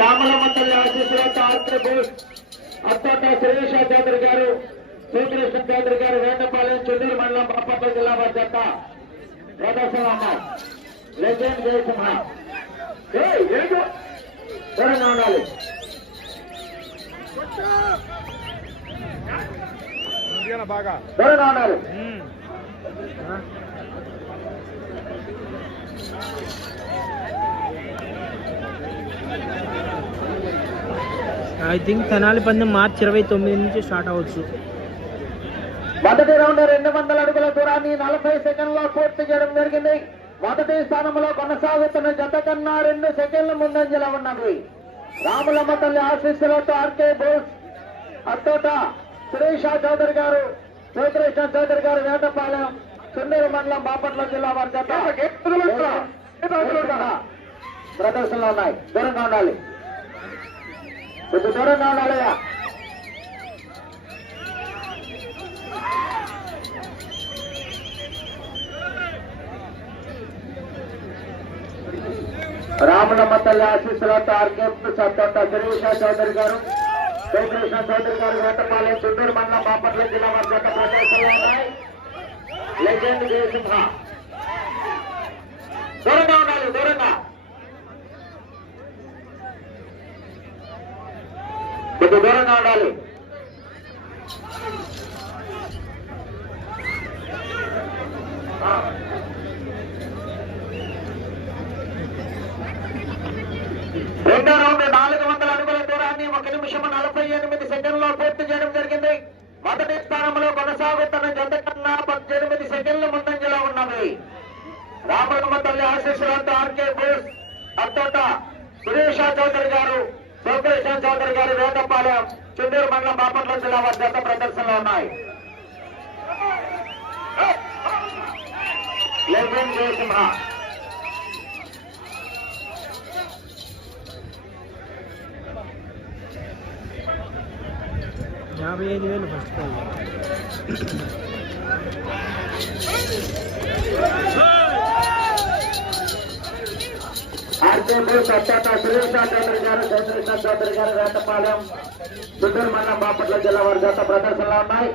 రామలమ్మ తల్లి ఆశీస్సులతో ఆర్కే బోస్ అత్తోట సురేష్ చౌదరి గారు, శ్రీకృష్ణ చౌదరి గారు, వేటపాలెం, చుండూరు మండలం, బాపట్ల జిల్లా వారి జత ప్రదర్శన అన్నారు. లెజెండ్ జయసింహ దూరంగా ఉండాలి. దూరంగా ఉండాలి. ఐ థింక్ తెనాలి పందెం మార్చి 29 నుంచి స్టార్ట్ అవ్వచ్చు. మొదటి రౌండ్ 200 అడుగుల దూరాన్ని 40 సెకండ్లో పూర్తి చేయడం జరిగింది. మొదటి స్థానంలో కొనసాగుతున్న జత కన్నా 2 సెకండ్ల ముందంజలో ఉన్నది. రాములమ్మ తల్లి ఆశీస్సులతో ఆర్కే బోస్ అత్తోట సురేష్ చౌదరి గారు, శ్రీకృష్ణ చౌదరి గారు, వేటపాలెం, చుండూరు మండలం, బాపట్ల జిల్లా వారి జత ప్రదర్శనలో ఉన్నాయి. దూరంగా ఉండాలి, కొంచెం దూరంగా ఉండాలయ్యా. రామలమ్మ తల్లి ఆశీస్సులతో ఆర్కే సత్తోట సురేష్ చౌదరి గారు, శ్రీకృష్ణ చౌదరి గారు, వేటపాలెం, చుండూరు మండలం, బాపట్ల జిల్లా వారి జత ప్రదర్శనలో ఉన్నాయి. లెజెండ్ జయసింహ దూరంగా ఉండాలి, దూరంగా కొంచెం దూరంగా ఉండాలి. రెండో రౌండ్ 400 అడుగుల దూరాన్ని 1 నిమిషం 48 సెకండ్లో పూర్తి చేయడం జరిగింది. మొదటి స్థానంలో కొనసాగుతున్న జత కన్నా 18 సెకండ్ల ముందంజలో ఉన్నవి. రామలమ్మ తల్లి ఆశీస్సులతో ఆర్కే బోస్ అత్తోట సురేష్ చౌదరి గారు, శ్రీకృష్ణ చౌదరి గారు, వేటపాలెం, చుండూరు మండలం, బాపట్ల జిల్లా వారి జత ప్రదర్శనలో ఉన్నాయి. Legend Jaisimha 55,000 first prize. RK Bose Athota Suresh Chowdary garu, Srikrishna Chowdary గారు, వేటపాలెం, చుండూరు మండలం, బాపట్ల జిల్లా వారి జత ప్రదర్శనలో ఉన్నాయి.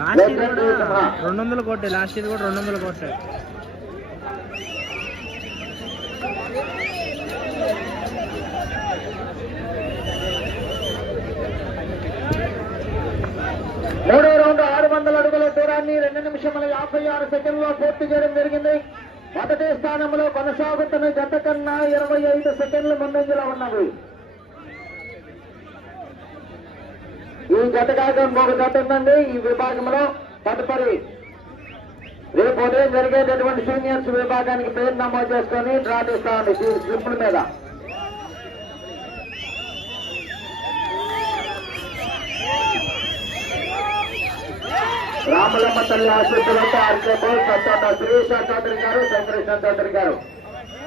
లాస్ట్ ఇయర్ కూడా 200 కోట్లే, లాస్ట్ ఇయర్ కూడా 200 కోట్లే. మూడో రౌండ్ 600 అడుగుల దూరాన్ని 2 నిమిషముల 56 సెకండ్లో పూర్తి చేయడం జరిగింది. మొదటి స్థానంలో కొనసాగుతున్న జత కన్నా 25 సెకండ్ల ముందంజలో ఉన్నవి. ఈ జత కాక ఇంకొక జత ఉందండి ఈ విభాగంలో. తదుపరి రేపు ఉదయం జరిగేటటువంటి సీనియర్స్ విభాగానికి పేరు నమోదు చేసుకొని డ్రా తీస్తామండి స్లిప్పుల మీద. రామలమ్మ తల్లి ఆశీస్సులతో ఆర్కే బోస్ అత్తోట సురేష్ చౌదరి గారు, శ్రీకృష్ణ చౌదరి గారు,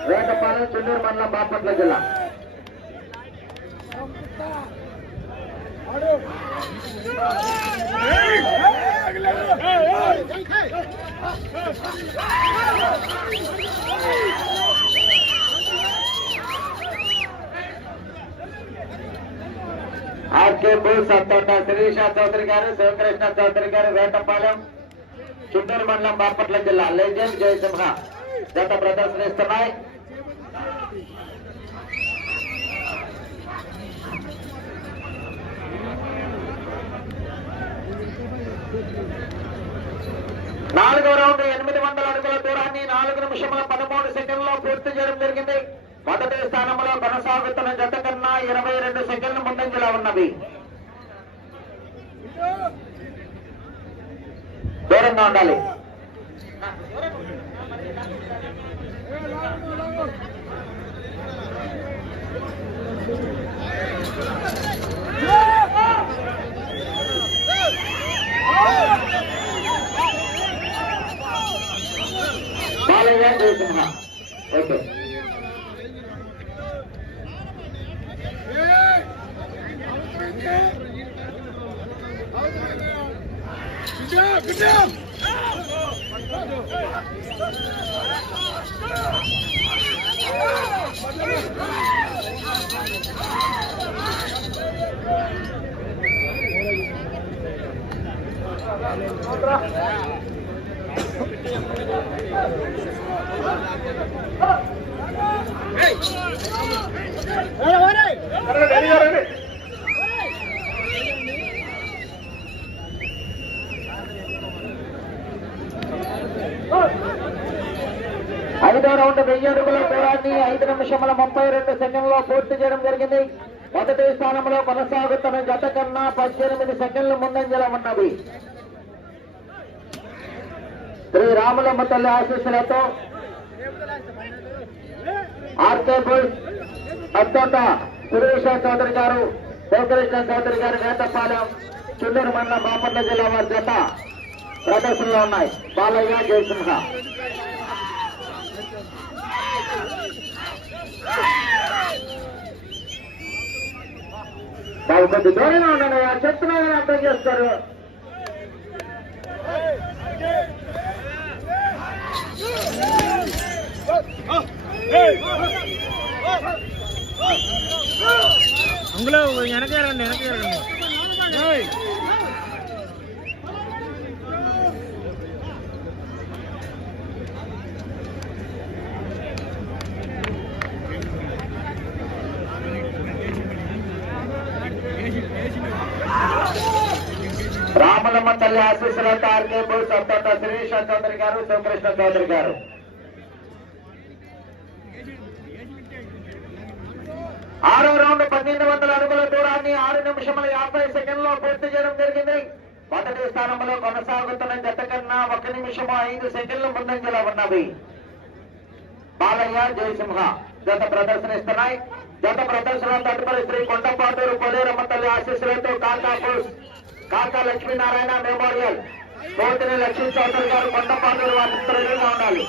వేటపాలెం, చుండూరు మండలం, బాపట్ల జిల్లా. ఆర్కే బోస్ అత్తోట సురేష్ చౌదరి గారు, శ్రీకృష్ణ చౌదరి గారు, వేటపాలెం, చుండూరు మండలం, బాపట్ల జిల్లా. లెజెండ్ జయసింహ జత ప్రదర్శనిస్తున్నాయి. నాలుగో రౌండ్ 800 అడుగుల దూరాన్ని 4 నిమిషముల 13 సెకండ్లో పూర్తి చేయడం జరిగింది. మొదటి స్థానంలో కొనసాగుతున్న జత కన్నా 22 సెకండ్ల ముందంజలో ఉన్నది. దూరంగా ఉండాలి. బాలయ్య జయసింహ ఓకే. ఐదో రౌండ్ 1000 అడుగుల దూరాన్ని 5 నిమిషముల 32 సెకండ్లో పూర్తి చేయడం జరిగింది. మొదటి స్థానంలో కొనసాగుతున్న జత కన్నా 18 సెకండ్లు ముందంజలో ఉన్నది. శ్రీ రాములమ్మ తల్లి ఆశీస్సులతో ఆర్కే బుల్స్ అత్తోట సురేష చౌదరి గారు, శివకృష్ణ చౌదరి గారు, వేటపాలెం, చుండూరు మండలం, బాపట్ల జిల్లా వారి జత ప్రదర్శనలో ఉన్నాయి. బాలయ్య, జయసింహ. బాబు కొద్ది దూరంగా ఉండండి, చెప్తున్నా అర్థం చేస్తారు. అందులో వెనక జరగండి, వెనక జరగండి. రాములమ్మ తల్లి ఆశీస్సులతో ఆర్కే బుల్స్ అత్తోట శిరీష చౌదరి గారు, శివకృష్ణ చౌదరి గారు. ఆరో రౌండ్ 1200 అడుగుల దూరాన్ని 6 నిమిషముల 50 సెకండ్లో పూర్తి చేయడం జరిగింది. మొదటి స్థానంలో కొనసాగుతున్న జత కన్నా 1 నిమిషము 5 సెకండ్లు ముందంజలో ఉన్నవి. బాలయ్య, జయసింహ జత ప్రదర్శనిస్తున్నాయి. జత ప్రదర్శన తదుపరి శ్రీ కొండపాటూరు పొలేరమ్మ తల్లి ఆశీస్సులతో కాకా లక్ష్మీనారాయణ మెమోరియల్, కోటిని లక్ష్మీ చౌదరి గారు, కొండపాటూరు వారి రెడీగా ఉండాలి.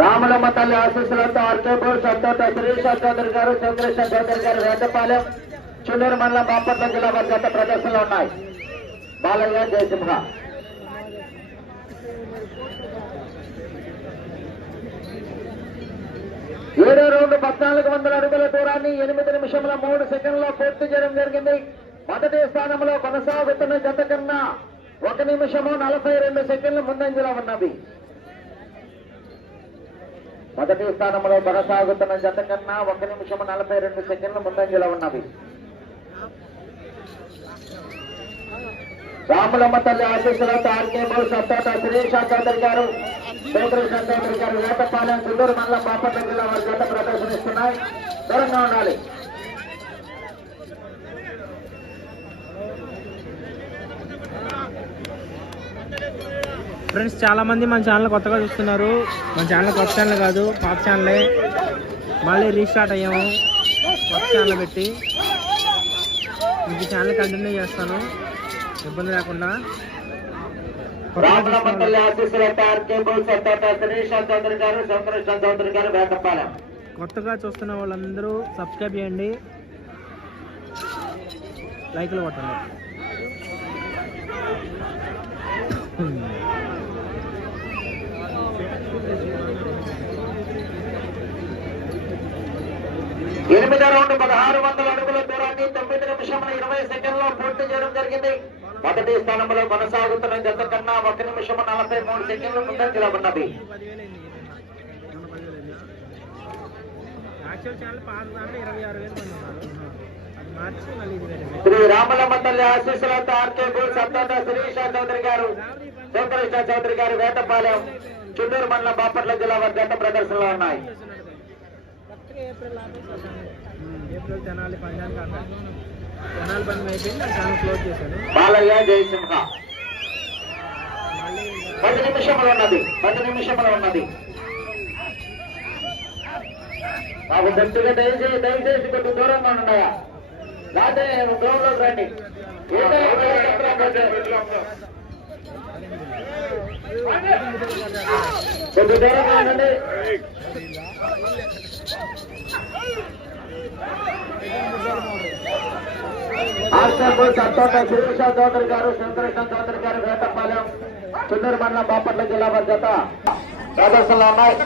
రాములమ్మ తల్లి ఆశీస్సులతో ఆర్కే బుల్స్ అత్తోట శిరీష చౌదరి గారు, శివకృష్ణ చౌదరి గారు, వేటపాలెం, చుండూరు మండలం, బాపట్ల జిల్లా వారి జత ప్రదర్శనలో ఉన్నాయి. బాలయ్య, జయసింహ. ఏడో రౌండ్ 1400 అడుగుల దూరాన్ని 8 నిమిషముల 3 సెకండ్లో పూర్తి చేయడం జరిగింది. మొదటి స్థానంలో కొనసాగుతున్న జత కన్నా 1 నిమిషము 42 సెకండ్లు ముందంజలో ఉన్నది. మొదటి స్థానంలో కొనసాగుతున్న జత కన్నా 1 నిమిషము 42 సెకండ్లు ముందంజలో ఉన్నవి. రాములమ్మ తల్లి ఆశీస్సులతో ఆర్కే బుల్స్ అత్తోట శిరీష చౌదరి గారు, శివకృష్ణ చౌదరి గారు, వేటపాలెం, చుండూరు మండలం, బాపట్ల జిల్లా వారి జత ప్రదర్శనిస్తున్నాయి. దూరంగా ఉండాలి. ఫ్రెండ్స్, చాలా మంది మన ఛానల్ కొత్తగా చూస్తున్నారు. మన ఛానల్ కొత్త ఛానల్ కాదు, పాత ఛానలే. మళ్ళీ రీస్టార్ట్ అయ్యాము కొత్త ఛానల్ పెట్టి. మీకు ఛానల్ కంటిన్యూ చేస్తాను ఇబ్బంది లేకుండా. కొత్తగా చూస్తున్న వాళ్ళందరూ సబ్స్క్రైబ్ చేయండి, లైక్లు కొట్టండి. 8వ రౌండ్ 1600 అడుగుల దూరాన్ని 9 నిమిషముల 20 సెకండ్లో పూర్తి చేయడం జరిగింది. మొదటి స్థానంలో కొనసాగుతున్న జత కన్నా 1 నిమిషము 43 సెకండ్లు ముందంజలో ఉన్నది. శ్రీ రాములమ్మ తల్లి ఆశీస్సులతో ఆర్కే బుల్స్ అత్తోట శిరీష చౌదరి గారు, శివకృష్ణ చౌదరి గారు, వేటపాలెం, చుండూరు మండలం, బాపట్ల జిల్లా వారి జత ప్రదర్శనలో ఉన్నాయి. బాలయ్య, జయసింహ. 10 నిమిషములు ఉన్నది. నాకు గట్టిగా దయచేసి కొద్ది దూరంగా ఉన్నాయా లేకపోతే దూరంలోకి రండి కొద్ది దూరంగా ఉండండి. ఆర్సబోల్ సత్తోట శిరీష చౌదరి గారు, శంకరకృష్ణ చౌదరి గారు, వేటపాలెం, చున్నూరు మండలం, బాపట్ల జిల్లా జత ప్రదర్శనలో ఉన్నాయి.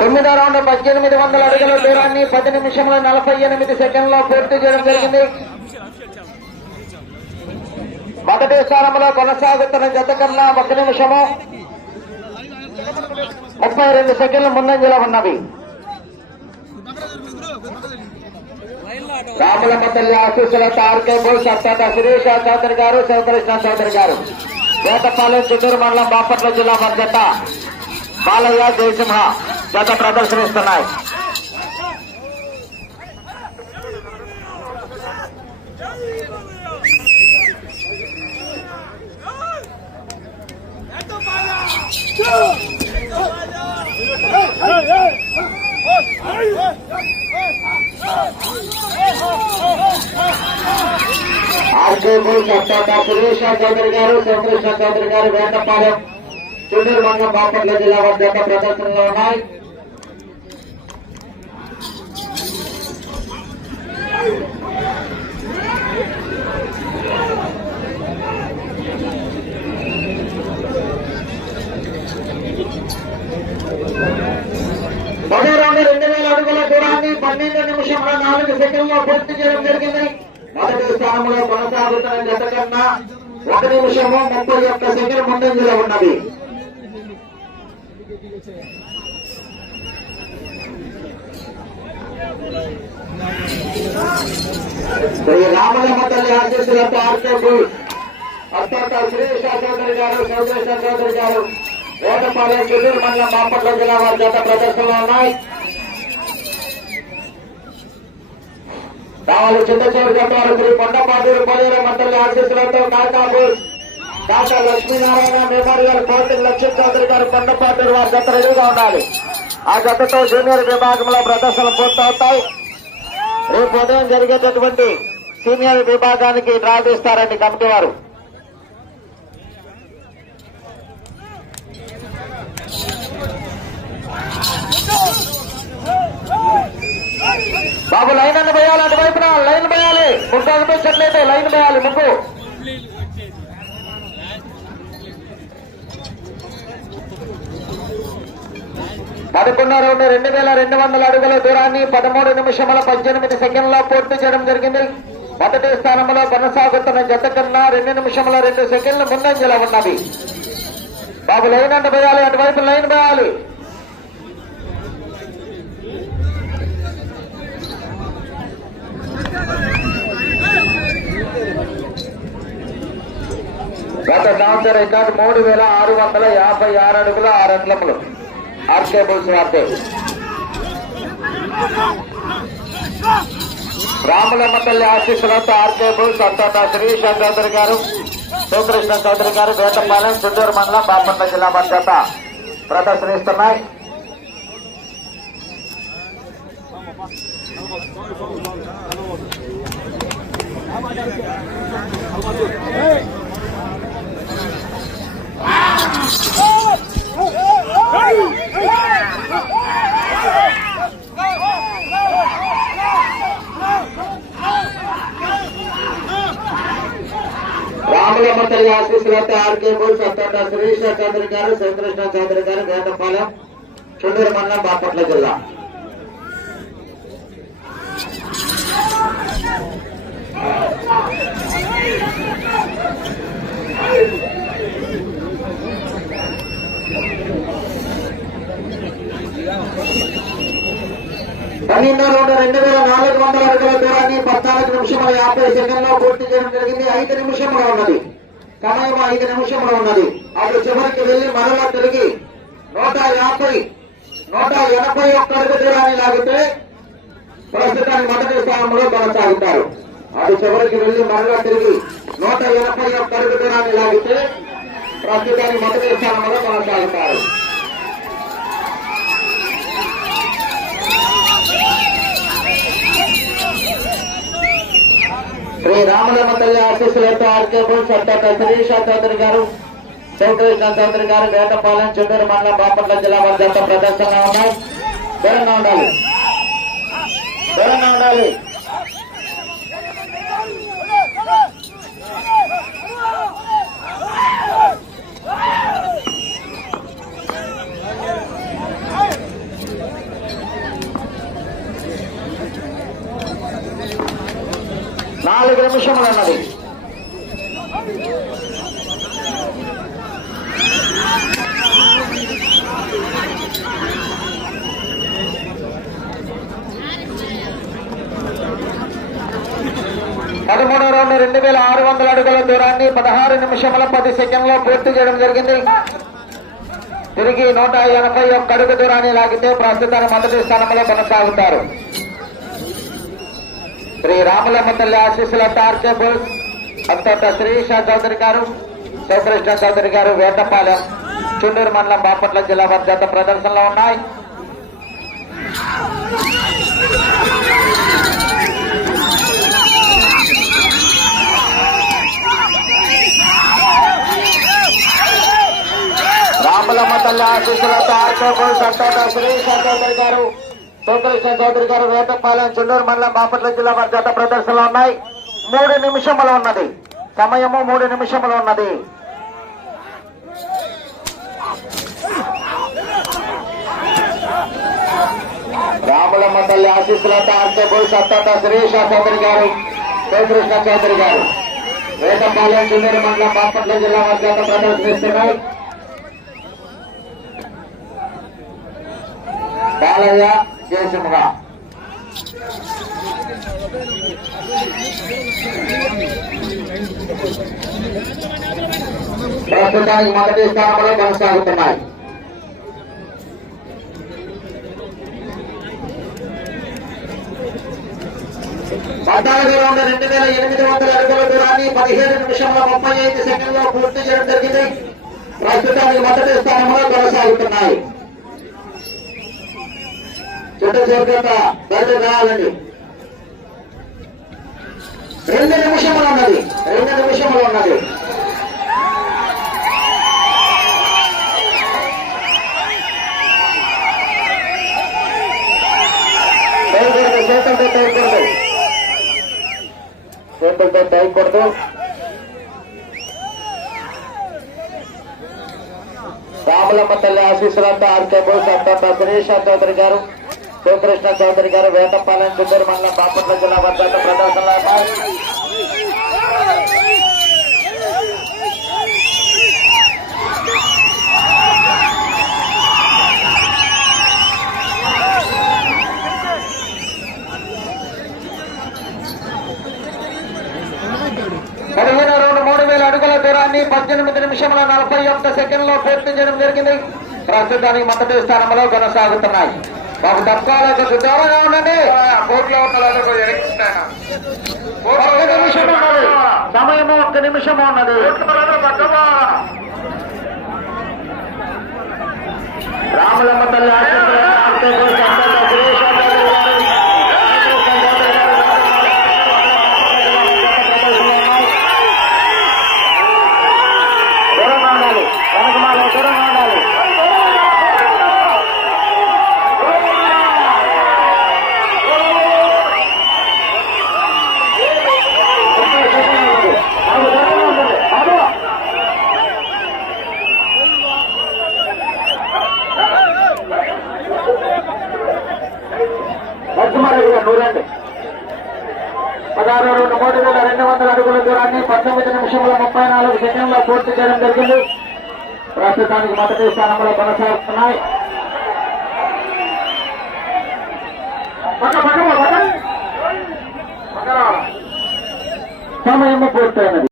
తొమ్మిదో రౌండ్ 1800 అడుగుల దూరాన్ని 10 నిమిషముల 48 సెకండ్లో పూర్తి చేయడం జరిగింది. మొదటి స్థానంలో కొనసాగుతున్న జత కన్నా 1 నిమిషము 32 సెకండ్లు ముందంజలో ఉన్నవి. రాములమ్మ తల్లి ఆశీస్సులతో ఆర్కే బోల్ సత్తోట శిరీష చౌదరి గారు, శివకృష్ణ చౌదరి గారు, వేటపాలెం, చుట్టూరు మండలం, బాపట్ల జిల్లా జత బాలయ్య, జయసింహ జత ప్రదర్శనిస్తున్నాయి. ఆర్కే బోల్ సత్తోట శిరీష చౌదరి గారు, శివకృష్ణ చౌదరి గారు, వేటపాలెం, చుట్టూరు మండలం, బాపట్ల జిల్లా జత ప్రదర్శనలో ఉన్నాయి. మొదటి రౌండ్ 2000 అడుగుల దూరాన్ని 12 నిమిషముల 4 సెకండ్లో పూర్తి చేయడం జరిగింది. మొదటి స్థానంలో కొనసాగుతున్న జత కన్నా 1 నిమిషము 31 సెకండ్ ముందంజలో ఉన్నది. శ్రీ రామలమ్మ తల్లి ఆశీస్సులతో ఆర్కే బోల్ సత్తోట శిరీష చౌదరి గారు, శివకృష్ణ చౌదరి గారు, వేటపాలెం, చుట్టూరు మండలం, బాపట్ల జిల్లా వారి జత ప్రదర్శనలో ఉన్నాయి. కావాలి చిన్న చివరి జత వారు శ్రీ కొండపాటూరు పోలేరమ్మ తల్లి ఆశీస్సులతో Kakapur doctor Lakshminarayana memorial court Lakshmi Chaudhary గారు, కొండపాటూరు వారి జత రెడీగా ఉండాలి. ఆ జతతో జూనియర్ విభాగంలో ప్రదర్శనలు పూర్తవుతాయి. రేపు ఉదయం జరిగేటటువంటి సీనియర్ విభాగానికి డ్రా తీస్తారండి కమిటీ వారు. బాబు లైన్ అన్న వేయాలి, అటువైపున లైన్ వేయాలి, ముగ్గు అనిపించట్లేదు, లైన్ వేయాలి, ముగ్గు. పదకొండో రౌండ్ 2200 అడుగుల దూరాన్ని 13 నిమిషముల 18 సెకండ్లో పూర్తి చేయడం జరిగింది. మొదటి స్థానంలో కొనసాగుతున్న జత కన్నా 2 నిమిషముల 2 సెకండ్లు ముందంజలో ఉన్నది. బాబు లైన్ అంటే వేయాలి, అటువైపు లైన్ వేయాలి. గత సంవత్సర రికార్డు 3656 అడుగుల 6 అంగుళములు ఆర్కే బుల్స్ వార్తే. రాములమ్మ తల్లి ఆశీస్సులతో ఆర్కే బుల్స్ సత్తోట శిరీష చౌదరి గారు, శివకృష్ణ చౌదరి గారు, వేటపాలెం, చుట్టూరు మండలం, బాపట్ల జిల్లా జత ప్రదర్శనిస్తున్నాయి. రాములమ్మ తల్లి ఆశీస్సులతో ఆర్కే బోల్ సత్తోట శిరీష చౌదరి గారు, శివకృష్ణ చౌదరి గారు, వేటపాలెం, చుట్టూరు మండలం, బాపట్ల జిల్లా. పన్నెండో రౌండ్ 2400 అడుగుల దూరాన్ని 14 నిమిషముల 50 సెకండ్లో పూర్తి చేయడం జరిగింది. 5 నిమిషములు ఉన్నది, సమయం 5 నిమిషములు ఉన్నది. అటు చివరికి వెళ్లి మరలా తిరిగి 150 181 అడుగు దూరాన్ని లాగితే ప్రస్తుతానికి మొదటి స్థానంలో కొనసాగుతారు. అది చివరికి వెళ్లి మరలా తిరిగి 181 అడుగు దూరాన్ని లాగితే ప్రస్తుతానికి మొదటి స్థానంలో కొనసాగుతారు. శ్రీ రామలమ్మ తల్లి ఆశీస్సులతో ఆర్కేబుల్ సత్తట శిరీష చౌదరి గారు, శివకృష్ణ చౌదరి గారు, వేటపాలెం, చెన్నూరు మండలం, బాపట్ల జిల్లా వారి జత ప్రదర్శనలో ఉన్నాయి. దూరంగా ఉండాలి, దూరంగా ఉండాలి. నాలుగు నిమిషములు ఉన్నది. పదమూడో రౌండ్ 2600 అడుగుల దూరాన్ని 16 నిమిషముల 10 సెకండ్లో పూర్తి చేయడం జరిగింది. తిరిగి 181 అడుగు దూరాన్ని లాగితే ప్రస్తుతానికి మొదటి స్థానంలో కొనసాగుతారు. శ్రీ రామలమ్మ తల్లి ఆశీస్సుల టార్కేబుల్ అంతట శ్రీష చౌదరి గారు, శివకృష్ణ చౌదరి గారు, వేటపాలెం, చెన్నూరు మండలం, బాపట్ల జిల్లా వారి జత ప్రదర్శనలో ఉన్నాయి. రామలమ్మ తల్లి ఆశీస్సుల టార్కేబుల్ అంతట శ్రీష చౌదరి గారు, శివకృష్ణ చౌదరి గారు, వేటపాలెం, చెన్నూరు మండలం, బాపట్ల జిల్లా వారి జత ప్రదర్శనలో ఉన్నాయి. 3 నిమిషములు ఉన్నది. సమయము 3 నిమిషములు ఉన్నది. రాములమ్మ తల్లి ఆశీస్సులతో ఆర్కేబుల్ సత్తట శిరీష చౌదరి గారు, శివకృష్ణ చౌదరి గారు, వేటపాలెం, చెన్నూరు మండలం, బాపట్ల జిల్లా వారి జత ప్రదర్శనిస్తున్నాయి. బాలయ్య జయసింహ ప్రస్తుతానికి మొదటి స్థానంలో కొనసాగుతున్నాయి. పద్నాలుగు రౌండ్ 2800 అడుగుల దూరాన్ని 17 నిమిషంలో 35 సెకండ్లో పూర్తి చేయడం జరిగింది. ప్రస్తుతానికి మొదటి స్థానంలో కొనసాగుతున్నాయి. చుట్టూ చేత బయట రావాలండి. 2 నిమిషములు ఉన్నది. 2 నిమిషములు ఉన్నది. చేతులతో తేయకూడదు, చేతులతో తేయకూడదు. రామలమ్మ తల్లి ఆశీస్సులంతా ఆర్కేబుల్ సత్తట శిరీష చౌదరి గారు, శివకృష్ణ చౌదరి గారు, వేటపాలెం, చెన్నూరు మండలం, బాపట్ల జిల్లా వారి జత ప్రదర్శనలో ఉన్నాయి. పదిహేను రౌండ్ 3000 అడుగుల దూరాన్ని 18 నిమిషముల 41 సెకండ్లో పూర్తి చేయడం జరిగింది. ప్రస్తుతానికి మొదటి స్థానంలో కొనసాగుతున్నాయి. బాబు తక్కువ దూరంగా ఉండండి. సమయము 1 నిమిషము ఉన్నది. రామలమ్మ తల్లి చూడండి. 16 రౌండ్ 3200 అడుగుల దూరాన్ని 19 నిమిషముల 34 సెకండ్లో పూర్తి చేయడం జరిగింది. ప్రస్తుతానికి మొదటి స్థానంలో కొనసాగుతున్నాయి. సమయం పూర్తయినది.